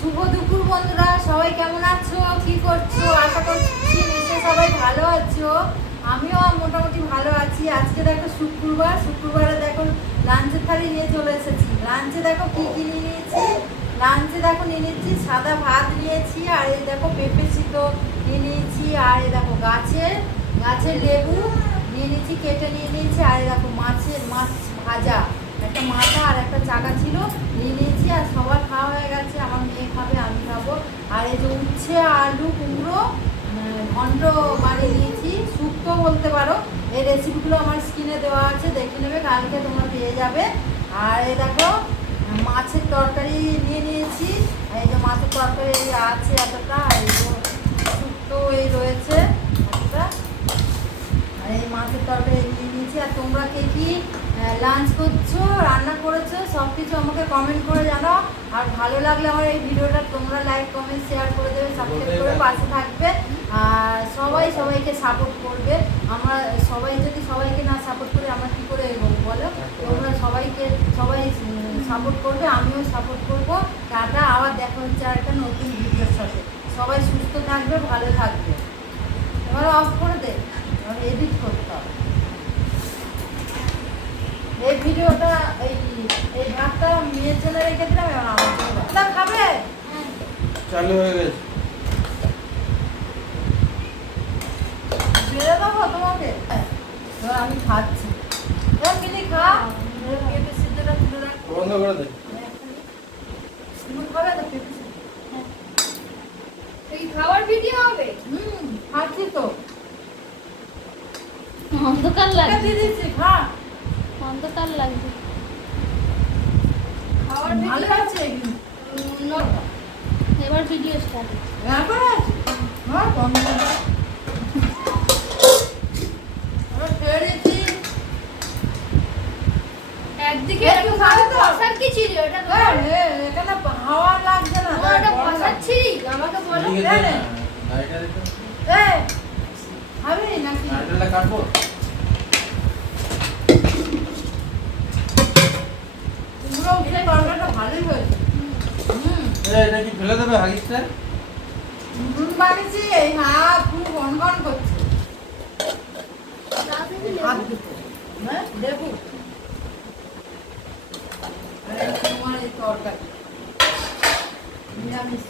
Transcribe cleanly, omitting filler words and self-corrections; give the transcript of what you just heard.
শুভ দুপুর বন্ধুরা, সবাই কেমন আছো, কি করছো? আশা করছি নিশ্চয়ই সবাই ভালো আছো। আমিও মোটামুটি ভালো আছি। আজকে দেখো শুক্রবারে দেখো লাঞ্চের থালি নিয়ে চলে এসেছি। লাঞ্চে দেখো কি কি নিয়ে নিয়েছি। লাঞ্চে দেখো নিয়ে নিচ্ছি সাদা ভাত নিয়েছি, আর এই দেখো পেঁপে সিদ্ধ নিয়ে নিয়েছি, আর এই দেখো গাছের লেবু নিয়ে নিয়েছি, কেটে নিয়ে নিয়েছি, আর এই দেখো মাছ ভাজা, একটা মাথা আর একটা চাকা ছিল নিয়ে নিয়েছি। আর সবার খাওয়া হয়ে গেছে, আমার মেয়ে খাবে, আমি খাবো। আর এই যে উচ্ছে আলু কুমড়ো ঘন্ট বানিয়ে নিয়েছি, শুক্তো বলতে পারো। এই রেসিপিগুলো আমার স্ক্রিনে দেওয়া আছে, দেখে নেবে, কালকে তোমরা পেয়ে যাবে। আর এই দেখো মাছের তরকারি নিয়ে নিয়েছি, এই যে মাছের তরকারি আছে এতটা, এই যে শুক্তো এই রয়েছে এতটা, আর এই মাছের তরকারি নিয়ে নিয়েছি। আর তোমরা কে কি লাঞ্চ করছো, রান্না করেছো, সব কিছু আমাকে কমেন্ট করে জানাও। আর ভালো লাগলে আমার এই ভিডিওটা তোমরা লাইক কমেন্ট শেয়ার করে দেবে, সাবস্ক্রাইব করে পাশে থাকবে। আর সবাইকে সাপোর্ট করবে। আমরা যদি সবাইকে না সাপোর্ট করি আমরা কী করে এগোবো বলো? তোমরা সবাই সাপোর্ট করবে, আমিও সাপোর্ট করবো। টাটা, আবার দেখা হচ্ছে আর একটা নতুন ভিডিওর সাথে। সবাই সুস্থ থাকবে, ভালো থাকবে। এবার অফ করে দে, এডিট করতে হবে এই ভিডিওটা। এই ভাতটা মেয়ের জন্য রেখে দিলাম, এবার আমার জন্য খাবে। চালু হয়ে গেছে, বেড়ে দেবো তোমাকে। এবার আমি খাচ্ছি, এবার মিলি খা। পেঁপে সিদ্ধটা তুলে রাখ, বন্ধ করে দে। তুমি খাবে তো পেঁপে সিদ্ধ? এই খাবার ভিডিও হবে? খাচ্ছি তো, অন্ধকার লাগছে, দিয়ে দিচ্ছি, খা। অন্ধকার লাগছে। খাবার ভালো ভিডিও আছে এবার ভিডিও স্টার্ট। এখন আছে, হ্যাঁ বন্ধ করে দাও। এবার খেয়ে নিচ্ছি। একদিকে একটু খাবে তো? বসার কি ছিল এটা? এখানে হাওয়া লাগছে না, ওটা বসার ছিল, আমাকে বলো। এদিকে দে না, লাইটার একটু। খাবি নাকি? লাইটারটা কাটবো। পুরো উঠে তরকারিটা ভালোই হয়েছে। এটা কি ফেলে দেবে হাগিসটা? বানিয়েছি, এই খুব গনগন করছে। হাত দিতে দেখো, তোমার এই তরকারি নিরামিষ।